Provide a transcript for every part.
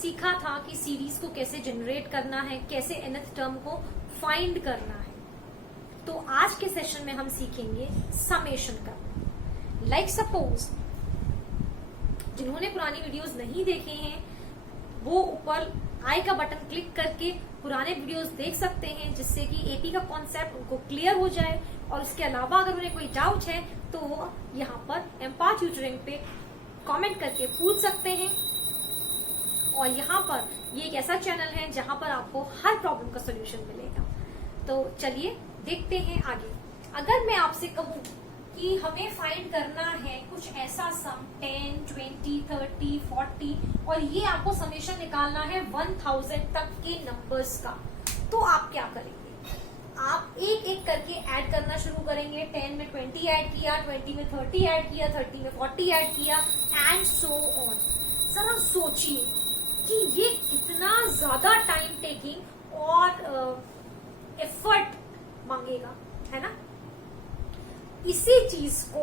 सीखा था कि सीरीज को कैसे जनरेट करना है, कैसे nth टर्म को फाइंड करना है। तो आज के सेशन में हम सीखेंगे समेशन करना। लाइक सपोज जिन्होंने पुरानी वीडियोस नहीं देखे हैं वो ऊपर आई का बटन क्लिक करके पुराने वीडियोस देख सकते हैं, जिससे कि एपी का कॉन्सेप्ट उनको क्लियर हो जाए। और उसके अलावा अगर उन्हें कोई डाउट है तो वो यहाँ पर एम्पावर ट्यूटरिंग पे कमेंट करके पूछ सकते हैं। और यहाँ पर ये एक ऐसा चैनल है जहाँ पर आपको हर प्रॉब्लम का सोल्यूशन मिलेगा। तो चलिए देखते हैं आगे। अगर मैं आपसे कहूँ कि हमें फाइंड करना है कुछ ऐसा सम 10, 20, 30, 40 और ये आपको समेशन निकालना है 1000 तक के नंबर्स का, तो आप क्या करेंगे? आप एक एक करके ऐड करना शुरू करेंगे। 10 में 20 ऐड किया, 20 में 30 ऐड किया, 30 में 40 ऐड किया एंड सो ऑन। जरा सोचिए कि ये कितना ज्यादा टाइम टेकिंग और एफर्ट मांगेगा, है ना। इसी चीज को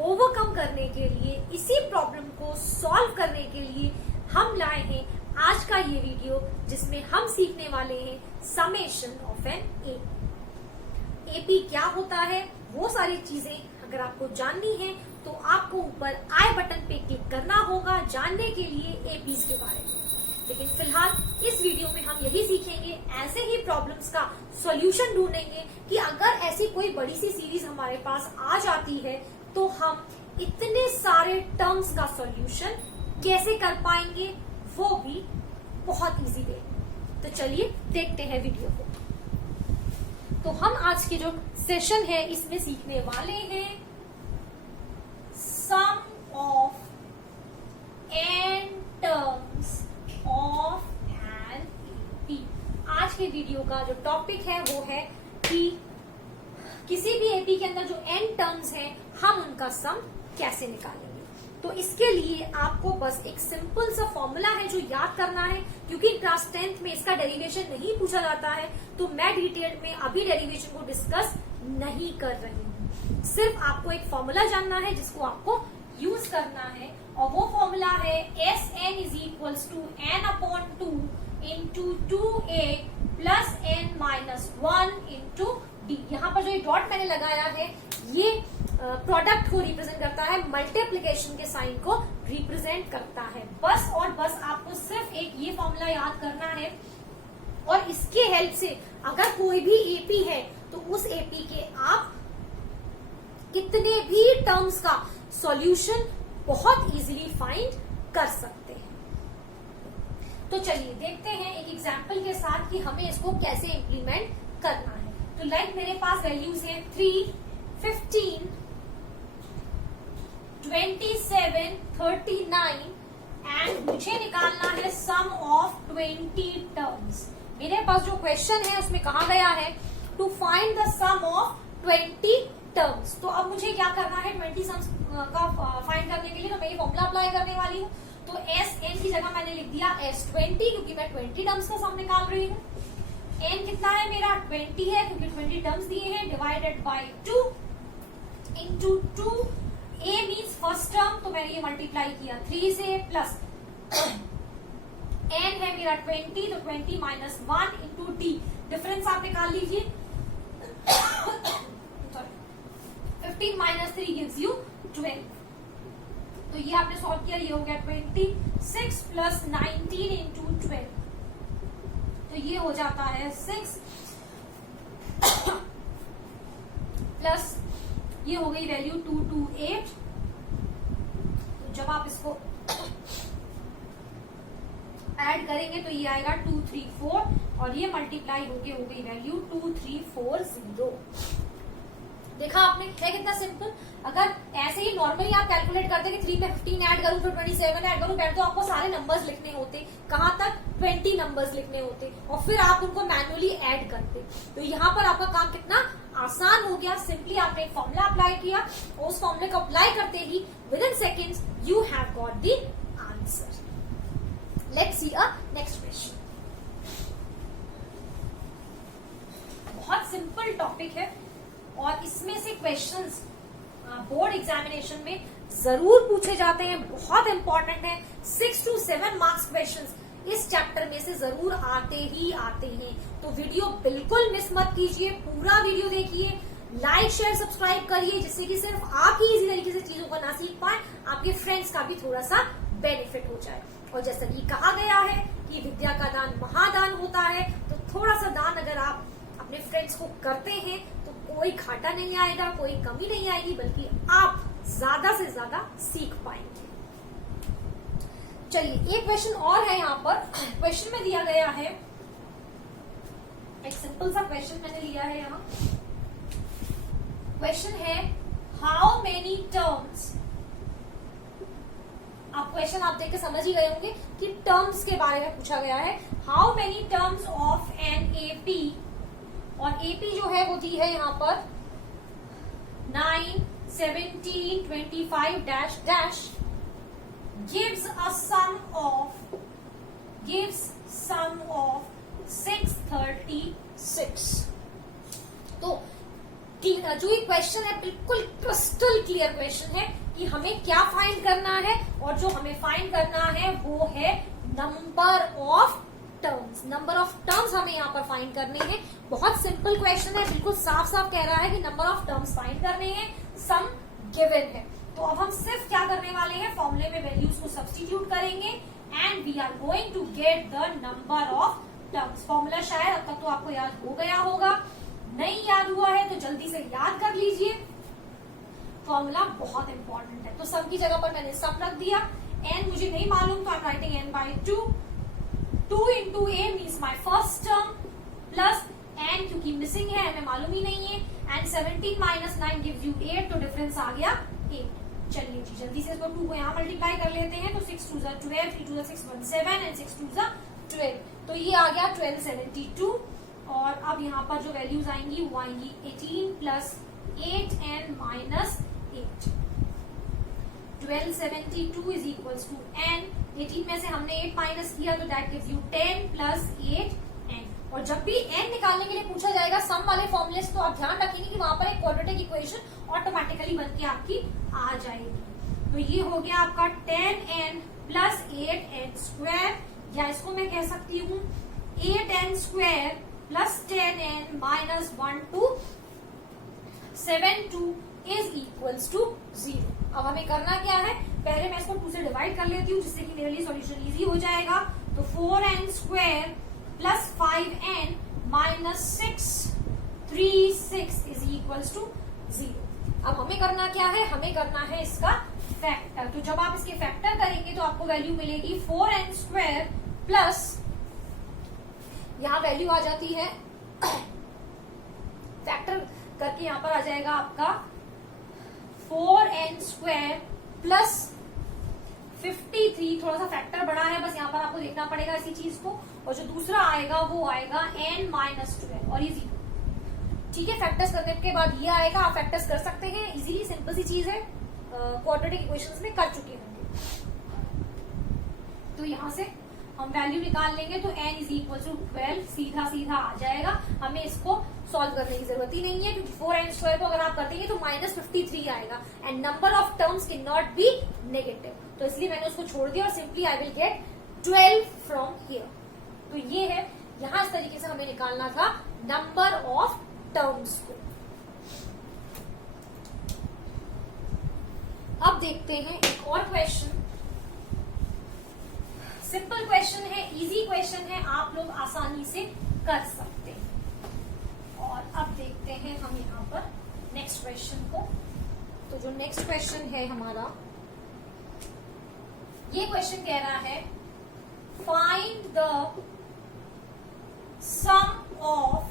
ओवरकम करने के लिए, इसी प्रॉब्लम को सॉल्व करने के लिए हम लाए हैं आज का ये वीडियो, जिसमें हम सीखने वाले हैं summation of an AP. AP क्या होता है, वो सारी चीजें अगर आपको जाननी है तो आपको ऊपर आई बटन पे क्लिक करना होगा जानने के लिए एपीज के बारे में। लेकिन फिलहाल इस वीडियो में हम यही सीखेंगे, ऐसे ही प्रॉब्लम्स का सॉल्यूशन ढूंढेंगे कि अगर ऐसी कोई बड़ी सी सीरीज हमारे पास आ जाती है तो हम इतने सारे टर्म्स का सॉल्यूशन कैसे कर पाएंगे, वो भी बहुत इजी वे। तो चलिए देखते हैं वीडियो को। तो हम आज के जो सेशन है इसमें सीखने वाले हैं sum of n terms of an AP. आज के वीडियो का जो टॉपिक है वो है कि किसी भी एपी के अंदर जो एन टर्म्स हैं हम उनका सम कैसे निकालेंगे। तो इसके लिए आपको बस एक सिंपल सा फॉर्मूला है जो याद करना है, क्योंकि क्लास 10th में इसका डेरिवेशन नहीं पूछा जाता है तो मैं डिटेल में अभी डेरिवेशन को डिस्कस नहीं कर रही हूँ। सिर्फ आपको एक फॉर्मूला जानना है जिसको आपको यूज करना है, और वो फॉर्मूला है Sn is equals to n upon 2 into 2a plus n minus 1 into d। यहाँ पर जो ये डॉट मैंने लगाया है ये प्रोडक्ट को रिप्रेजेंट करता है, मल्टीप्लिकेशन के साइन को रिप्रेजेंट करता है। बस और बस आपको सिर्फ एक ये फॉर्मूला याद करना है, और इसके हेल्प से अगर कोई भी एपी है तो उस एपी के आप कितने भी टर्म्स का सॉल्यूशन बहुत इजीली फाइंड कर सकते हैं। तो चलिए देखते हैं एक एग्जांपल के साथ कि हमें इसको कैसे इम्प्लीमेंट करना है। तो लाइक मेरे पास वैल्यूज है 3, 15, 27, 39 एंड मुझे निकालना है सम ऑफ 20 टर्म्स। मेरे पास जो क्वेश्चन है उसमें कहा गया है to find the sum of 20 terms. तो अब मुझे क्या करना है 20 सम्स का फाइंड करने के लिए, तो मैं ये फॉर्मूला अप्लाई करने वाली हूँ। तो Sn की जगह मैंने लिख दिया S20, क्योंकि मैं 20 टर्म्स का सम निकाल रही हूँ। n कितना है मेरा 20 है, क्योंकि 20 टर्म्स दिए हैं, divided by 2 into 2। a means first term, तो मैंने ये मल्टीप्लाई किया 3 से, प्लस n है मेरा 20, तो 20 माइनस 1 इंटू d। डिफरेंस आप निकाल लीजिए। 15 माइनस 3 गिव्स यू 12। तो ये आपने सॉल्व किया, ये हो गया 26 प्लस 19 इंटू 12, तो ये हो जाता है 6 प्लस ये हो गई वैल्यू 228। तो जब आप इसको ऐड करेंगे तो ये आएगा 234 और ये मल्टीप्लाई होके हो गई वैल्यू 2340। देखा आपने, है कितना सिंपल। अगर ऐसे ही नॉर्मली आप कैलकुलेट करते कि 3 में 15 ऐड करूं फिर 27 ऐड करूं, पहले तो आपको सारे नंबर्स लिखने होते, कहां तक 20 नंबर्स लिखने होते, और फिर आप उनको मैनुअली ऐड करते। तो यहाँ पर आपका काम कितना आसान हो गया। सिंपली आपने एक फॉर्मूला अप्लाई किया और उस फॉर्मूले को अप्लाई करते ही with in seconds you have got the answer. Let's see a next question. बहुत सिंपल टॉपिक है और इसमें से क्वेश्चंस बोर्ड एग्जामिनेशन में जरूर पूछे जाते हैं, बहुत इंपॉर्टेंट है। 6 to 7 मार्क्स क्वेश्चंस इस चैप्टर में से जरूर आते ही आते हैं। तो वीडियो बिल्कुल मिस मत कीजिए, पूरा वीडियो देखिए, लाइक शेयर सब्सक्राइब करिए, जिससे कि सिर्फ आप ही इसी तरीके से चीजों को ना सीख पाए, आपके फ्रेंड्स का भी थोड़ा सा बेनिफिट हो जाए। और जैसा कि कहा गया है कि विद्या का दान महादान होता है, तो थोड़ा सा दान अगर आप अपने फ्रेंड्स को करते हैं तो कोई घाटा नहीं आएगा, कोई कमी नहीं आएगी, बल्कि आप ज्यादा से ज्यादा सीख पाएंगे। चलिए एक क्वेश्चन और है यहाँ पर। क्वेश्चन में दिया गया है, एक सिंपल सा क्वेश्चन मैंने लिया है यहाँ। क्वेश्चन है हाउ मेनी टर्म्स। आप क्वेश्चन आप देख के समझ ही गए होंगे कि टर्म्स के बारे में पूछा गया है। How many terms of an AP, और एपी जो है वो दी है यहाँ पर 9, 17, 25 dash dash gives a sum of 636। तो जो ये क्वेश्चन है बिल्कुल क्रिस्टल क्लियर क्वेश्चन है कि हमें क्या फाइंड करना है, और जो हमें फाइंड करना है वो है number of terms. Number of terms हमें यहाँ पर फाइंड करने हैं। बहुत सिंपल क्वेश्चन है, बिल्कुल साफ साफ कह रहा है कि नंबर ऑफ टर्म्स फाइंड करने हैं, सम गिवन है। तो अब हम सिर्फ क्या करने वाले हैं, फॉर्मूले में वैल्यूज को सब्स्टिट्यूट करेंगे and we are going to get the number of terms. Formula शायद अब तक तो आपको याद हो गया होगा, नहीं याद हुआ है तो जल्दी से याद कर लीजिए। फॉर्मूला बहुत इंपॉर्टेंट है। तो सम की जगह पर मैंने सम रख दिया, एन मुझे नहीं मालूम तो I am writing n by 2। 2 into a means my first term plus n क्योंकि मिसिंग है, हमें मालूम ही नहीं है, एंड 17 माइनस 9 गिव्स यू 8, तो डिफरेंस आ गया 8। चलिए जी जल्दी से इसको 2 को यहाँ मल्टीप्लाई कर लेते हैं। तो 6 2 12, 3 2 6 1 7 एंड 6 2 12, तो ये आ गया 1272। और अब यहाँ पर जो वैल्यूज आएंगी वो आएंगी 18 plus 8 and minus 8। 1272 is equals to n. 18 में से हमने 8 माइनस किया तो that gives you 10 plus 8 n. और जब भी एन निकालने के लिए पूछा जाएगा सम वाले फॉर्मूले से, तो आप ध्यान रखेंगे कि वहां पर एक क्वाड्रेटिक इक्वेशन ऑटोमेटिकली बन के आपकी आ जाएगी। तो ये हो गया आपका 10n प्लस 8n स्क्वायर, या इसको मैं कह सकती हूँ 8n square plus 10n minus 1272 is equals to 0। अब हमें करना क्या है, पहले मैं इसको 2 से डिवाइड कर लेती हूँ जिससे कि मेरे लिए सॉल्यूशन इजी हो जाएगा। तो 4n square plus 5n minus 636 is equals to 0। अब हमें करना क्या है, हमें करना है इसका फैक्टर। तो जब आप इसके फैक्टर करेंगे तो आपको वैल्यू मिलेगी 4n स्क्वायर प्लस, यहां वैल्यू आ जाती है फैक्टर करके यहां पर आ जाएगा आपका 4n स्क्वायर प्लस 53। थोड़ा सा फैक्टर बड़ा है, बस यहाँ पर आपको देखना पड़ेगा इसी चीज को। और जो दूसरा आएगा वो आएगा n माइनस 12 और इजी। ठीक है, फैक्टर्स करने के बाद ये आएगा, आप फैक्टर्स कर सकते हैं इजीली, सिंपल सी चीज है, क्वाड्रेटिक इक्वेशंस में कर चुके होंगे। तो यहां से हम वैल्यू निकाल लेंगे तो n इज इक्वल टू 12 सीधा सीधा आ जाएगा। हमें इसको सॉल्व करने की जरूरत ही नहीं है, क्योंकि 4n स्क्वायर को अगर आप कर देंगे तो माइनस 53 आएगा and number of terms can not be negative, तो इसलिए मैंने उसको छोड़ दिया और simply I will get 12 from here. तो ये है, यहां इस तरीके से हमें निकालना था नंबर ऑफ टर्म्स को। अब देखते हैं एक और क्वेश्चन। सिंपल क्वेश्चन है, इजी क्वेश्चन है, आप लोग आसानी से कर सकते हैं। और अब देखते हैं हम यहाँ पर नेक्स्ट क्वेश्चन को। तो जो नेक्स्ट क्वेश्चन है हमारा, ये क्वेश्चन कह रहा है find the sum of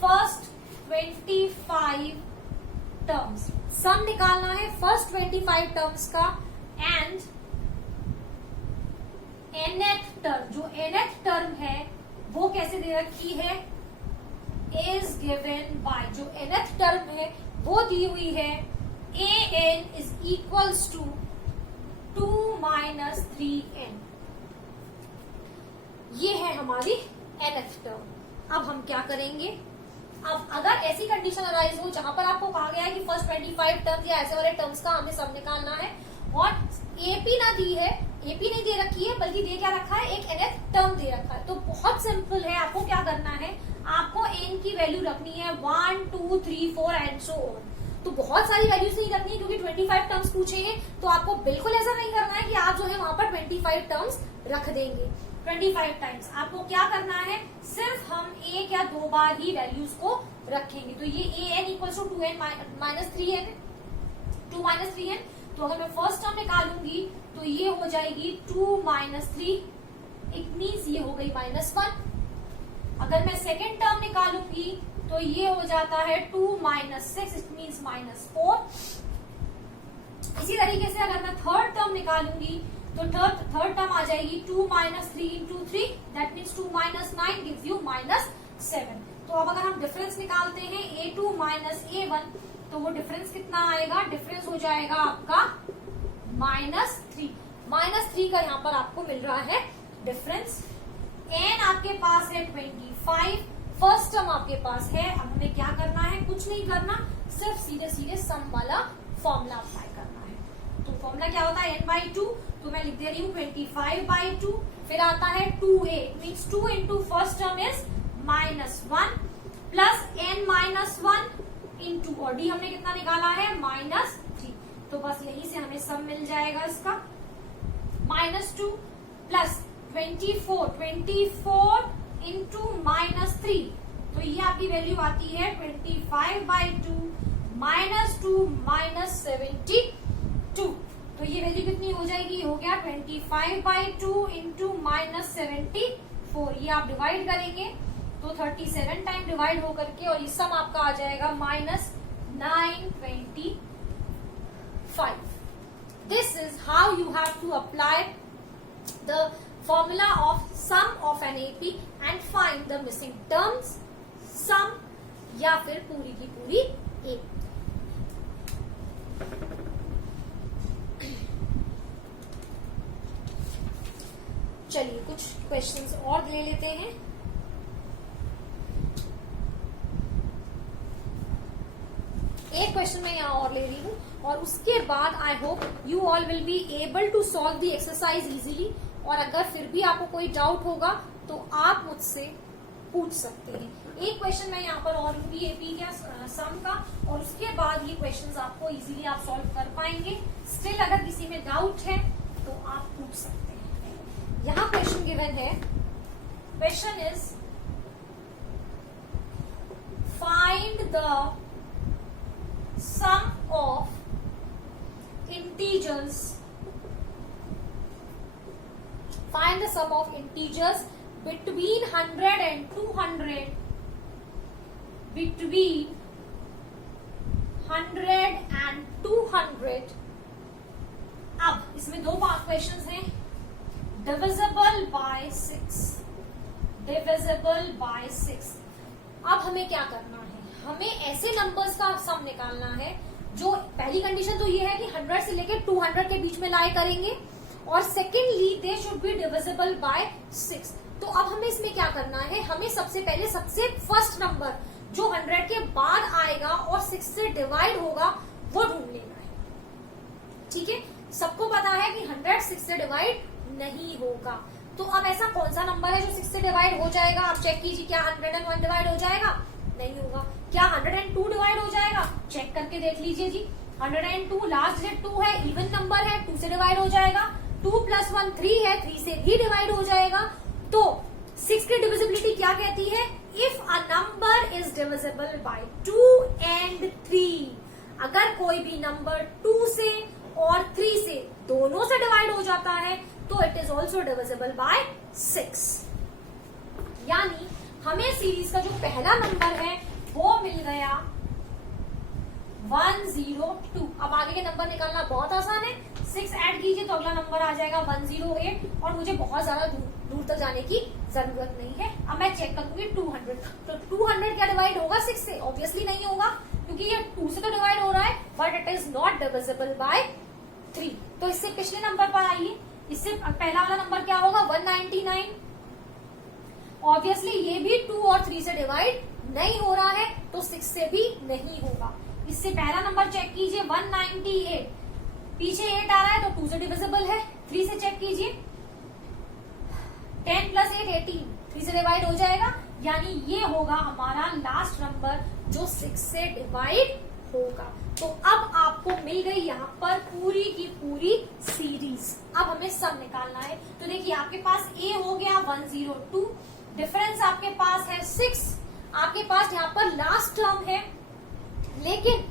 first 25 terms. Sum निकालना है फर्स्ट 25 टर्म्स का एंड nth टर्म, जो nth टर्म है वो कैसे दे रखी है, इज गिवन बाय, जो nth टर्म है वो दी हुई है an is equals to 2 minus 3n। ये है हमारी nth टर्म। अब हम क्या करेंगे, अब अगर ऐसी कंडीशन अराइज हो जहां पर आपको कहा गया है कि फर्स्ट 25 टर्म्स या ऐसे वाले टर्म्स का हमें सम निकालना है और एपी ना दी है, एपी नहीं दे रखी है, बल्कि दे क्या रखा है, एक nth टर्म दे रखा है। तो बहुत सिंपल है, आपको क्या करना है, आपको n की वैल्यू रखनी है 1 2 3 4 एंड सो ऑन। तो बहुत सारी वैल्यूज नहीं रखनी है, क्योंकि 25 टर्म्स पूछेंगे, तो आपको बिल्कुल ऐसा नहीं करना है कि आप जो है वहां पर 25 टर्म्स रख देंगे 25 टाइम्स। आपको क्या करना है, सिर्फ हम एक या दो बार ही वैल्यूज को रखेंगे। तो ये an equal to 2n minus 3n, 2 minus 3n। तो अगर मैं फर्स्ट टर्म निकालूंगी तो ये हो जाएगी 2 माइनस 3, इट मीन्स ये हो गई -1। अगर मैं सेकेंड टर्म निकालूंगी तो ये हो जाता है 2 माइनस 6, इट मीन्स -4। इसी तरीके से अगर मैं थर्ड टर्म निकालूंगी तो थर्ड टर्म आ जाएगी 2 minus 3 into 3, that means 2 minus 9 gives you -7। तो अब अगर हम डिफरेंस निकालते हैं a2 माइनस a1, तो वो डिफरेंस कितना आएगा, डिफरेंस हो जाएगा आपका -3। -3 का यहाँ पर आपको मिल रहा है डिफरेंस। n आपके पास है 25, फर्स्ट टर्म आपके पास है। अब हमें क्या करना है, कुछ नहीं करना, सिर्फ सीधे सीधे सम वाला फॉर्मूला अप्लाई करना है। तो फॉर्मूला क्या होता है, n/2, तो मैं लिख दे रही हूँ 25/2। फिर आता है 2a, means 2 into first term is -1 plus n-1 into, और d हमने कितना निकाला है, -3। तो बस यहीं से हमें सम मिल जाएगा इसका, -2 प्लस 24 इंटू -3, तो ये आपकी वैल्यू आती है 25/2 -2 -72। तो ये वैल्यू कितनी हो जाएगी, हो गया 25/2 इंटू -74। ये आप डिवाइड करेंगे तो 37 टाइम डिवाइड होकर के, और ये सम आपका आ जाएगा -925। This is how you have to apply the formula of sum of an AP and find the missing terms, sum या फिर पूरी की पूरी AP। चलिए कुछ क्वेश्चंस और ले लेते हैं। एक क्वेश्चन मैं यहाँ और ले रही हूँ, और उसके बाद I hope you all will be able to solve the exercise easily. और अगर फिर भी आपको कोई डाउट होगा तो आप मुझसे पूछ सकते हैं। एक क्वेश्चन मैं यहाँ पर और लूंगी एपी का सम का, और उसके बाद ये क्वेश्चंस आपको इजीली आप सॉल्व कर पाएंगे। स्टिल अगर किसी में डाउट है तो आप पूछ सकते हैं। यहाँ क्वेश्चन गिवन है, question is find the sum of integers, find the sum of integers between 100 and 200, between 100 and 200। अब इसमें दो क्वेश्चंस हैं, divisible by 6, divisible by 6। अब हमें क्या करना है, हमें ऐसे नंबर्स का सम निकालना है जो, पहली कंडीशन तो ये है कि 100 से लेकर 200 के बीच में लाई करेंगे, और secondly they should be divisible by 6। तो अब हमें इसमें क्या करना है, हमें सबसे पहले सबसे फर्स्ट नंबर जो 100 के बाद आएगा और 6 से डिवाइड होगा वो ढूंढ लेना है। ठीक है, सबको पता है कि 100 6 से डिवाइड नहीं होगा। तो अब ऐसा कौन सा नंबर है जो 6 से डिवाइड हो जाएगा, आप चेक कीजिए, क्या 101 डिवाइड हो जाएगा, नहीं होगा। क्या 102 डिवाइड हो जाएगा, चेक करके देख लीजिए जी। 102 लास्ट डिजिट 2 है, इवन नंबर है, 2 से डिवाइड हो जाएगा। 2 + 1 3 है, 3 से भी डिवाइड हो जाएगा। तो 6 की डिविजिबिलिटी क्या कहती है, if a number is divisible by 2 and 3, अगर कोई भी नंबर 2 से और 3 से दोनों से डिवाइड हो जाता है तो it is also divisible by 6। यानी हमें सीरीज का जो पहला नंबर है वो मिल गया 102। अब आगे के नंबर निकालना बहुत आसान है, 6 ऐड कीजिए तो अगला नंबर आ जाएगा 108, और मुझे बहुत ज्यादा दूर तक जाने की जरूरत नहीं है। अब मैं चेक करूंगी 200, तो 200 क्या डिवाइड होगा 6 से, ऑब्वियसली नहीं होगा, क्योंकि ये 2 से तो डिवाइड हो रहा है, but it is not divisible by 3। तो इससे पिछले नंबर पर आइए, इससे पहला वाला नंबर क्या होगा 199। ऑब्वियसली ये भी 2 और 3 से डिवाइड नहीं हो रहा है, तो 6 से भी नहीं होगा। इससे पहला नंबर चेक कीजिए 198, पीछे 8 आ रहा है तो 2 से डिविजिबल है, 3 से चेक कीजिए। 10 प्लस 8 18, 3 से डिवाइड हो जाएगा, यानी ये होगा हमारा लास्ट नंबर जो 6 से डिवाइड होगा। तो अब आपको मिल गई यहाँ पर पूरी की पूरी सीरीज। अब हमें सब निकालना है। तो देखिए आपके पास ए हो गया 102, डिफरेंस आपके पास है 6, आपके पास यहाँ पर लास्ट टर्म है, लेकिन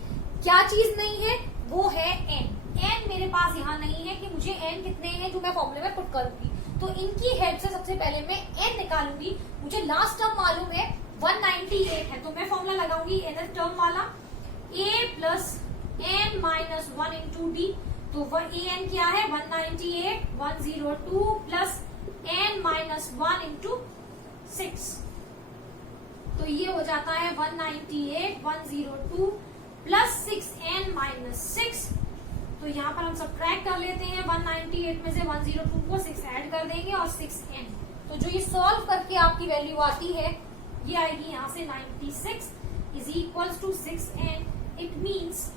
क्या चीज नहीं है, वो है एन। एन मेरे पास यहाँ नहीं है कि मुझे एन कितने हैं जो मैं फॉर्मूले में पुट करूंगी। तो इनकी हेल्प से सबसे पहले मैं एन निकालूंगी। मुझे लास्ट टर्म मालूम है 198 है, तो मैं फॉर्मूला लगाऊंगी nth टर्म वाला, a plus n minus 1 into d. तो ए एन क्या है 198, 102 प्लस एन माइनस 1 इंटू 6, तो ये हो जाता है 198, 102 प्लस 6n माइनस 6। तो यहाँ पर हम सब्ट्रैक्ट कर लेते हैं, 198 में से 102 को 6 ऐड कर देंगे और 6n। तो जो ये सॉल्व करके आपकी वैल्यू आती है ये आएगी यहाँ से 96 is equals to 6n। It means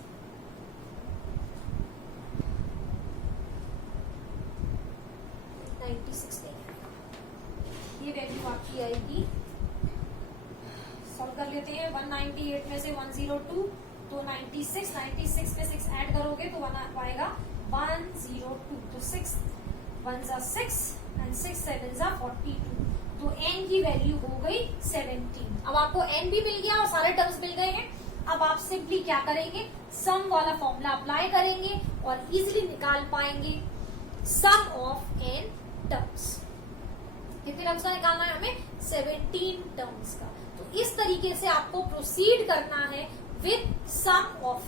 ये वैल्यू आपकी आएगी, सॉल्व कर लेते हैं, 198 में से 102 तो 96, 96 पे 6 ऐड करोगे तो आएगा 102। तो 6 1 जा 6 एंड 6 7 जा 42। तो n की वैल्यू हो गई 17। अब आपको n भी मिल गया और सारे टर्म्स मिल गए हैं। अब आप सिंपली क्या करेंगे, सम वाला फॉर्मूला अप्लाई करेंगे और इजीली निकाल पाएंगे सम ऑफ n टर्म्स। कितने टर्म्स का निकालना है हमें, 17 टर्म्स का। तो इस तरीके से आपको प्रोसीड करना है विद सम ऑफ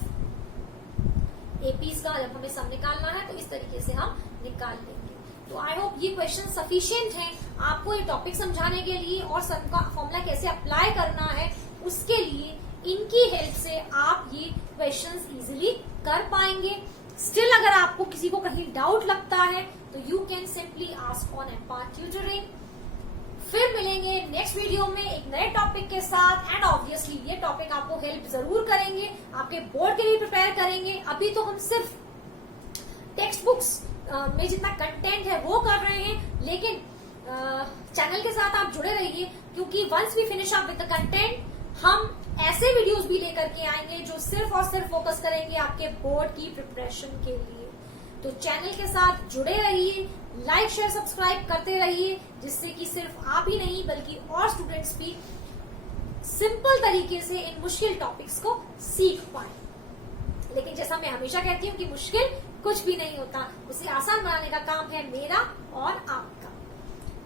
एपीज का। जब हमें सम निकालना है तो इस तरीके से हम निकाल लेंगे। तो आई होप ये क्वेश्चन सफिशिएंट है आपको ये टॉपिक समझाने के लिए, और सम का फॉर्मूला कैसे अप्लाई करना है उसके लिए इनकी हेल्प से आप ये क्वेश्चंस इजीली कर पाएंगे। स्टिल अगर आपको किसी को कहीं डाउट लगता है तो you can simply ask on empower tutoring. फिर मिलेंगे नेक्स्ट वीडियो में एक नए टॉपिक के साथ, एंड ऑब्वियसली ये टॉपिक आपको हेल्प जरूर करेंगे, आपके बोर्ड के लिए प्रिपेयर करेंगे। अभी तो हम सिर्फ टेक्स्ट बुक्स में जितना कंटेंट है वो कर रहे हैं, लेकिन चैनल के साथ आप जुड़े रहिए, क्योंकि once we finish up with the content हम ऐसे वीडियोस भी लेकर के आएंगे जो सिर्फ और सिर्फ फोकस करेंगे आपके बोर्ड की प्रिपरेशन के लिए। तो चैनल के साथ जुड़े रहिए, लाइक शेयर सब्सक्राइब करते रहिए, जिससे कि सिर्फ आप ही नहीं बल्कि और स्टूडेंट्स भी सिंपल तरीके से इन मुश्किल टॉपिक्स को सीख पाए। लेकिन जैसा मैं हमेशा कहती हूँ कि मुश्किल कुछ भी नहीं होता, उसे आसान बनाने का काम है मेरा और आपका।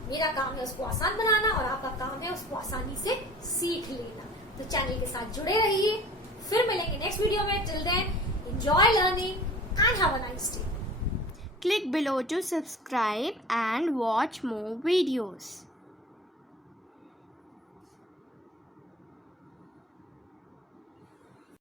मेरा काम है उसको आसान बनाना और आपका काम है उसको आसानी से सीख लेना। तो चैनल के साथ जुड़े रहिए, फिर मिलेंगे नेक्स्ट वीडियो में। Till then enjoy learning and have a nice day. Click below to subscribe and watch more videos.